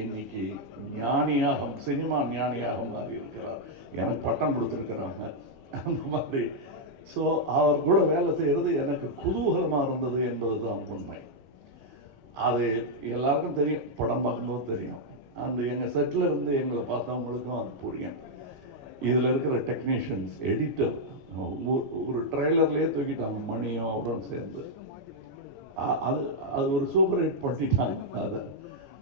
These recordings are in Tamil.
இன்னைக்கு ஞானியாக சினிமா ஞானியாக மாறி இருக்கிறார் எனக்கு பட்டம் கொடுத்துருக்கிறாங்க. அந்த மாதிரி. ஸோ அவர் கூட வேலை செய்கிறது எனக்கு குதூகலமாக இருந்தது என்பது தான் உண்மை. அது எல்லாருக்கும் தெரியும். படம் பார்க்கும்போது தெரியும். அந்த எங்கள் செட்டில் இருந்து எங்களை பார்த்தவங்களுக்கும் அது புரியும். இதில் இருக்கிற டெக்னீஷியன்ஸ் எடிட்டர் ஒரு ட்ரெய்லர்லேயே தூக்கிட்டாங்க. மணியும் அவரும் சேர்ந்து. அது அது ஒரு சூப்பர் ஹிட் பண்ணிட்டாங்க. அதை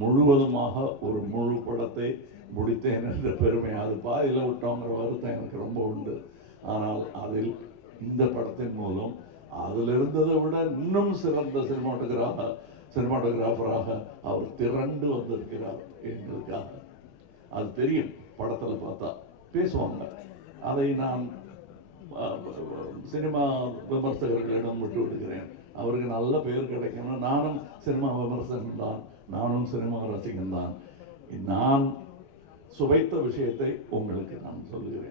முழுவதுமாக ஒரு முழு படத்தை முடித்தேன் என்ற பெருமை. அது பாதியில் விட்டோங்கிற வருத்தம் எனக்கு ரொம்ப உண்டு. ஆனால் அதில் இந்த படத்தின் மூலம் அதில் இருந்ததை விட இன்னும் சிறந்த சினிமாட்டோகிராஃபர் சினிமாட்டோகிராஃபராக அவர் திரண்டு வந்திருக்கிறார் எங்களுக்காக அது தெரியும் படத்தில் பார்த்தா. பேசுவாங்க. அதை நான் சினிமா விமர்சகர்களிடம் விட்டு விடுகிறேன். அவருக்கு நல்ல பெயர் கிடைக்கணும் நானும் சினிமா விமர்சகன் தான். நானும் சினிமா ரசிகன் தான் நான் சுவைத்த விஷயத்தை உங்களுக்கு நான் சொல்லுகிறேன்.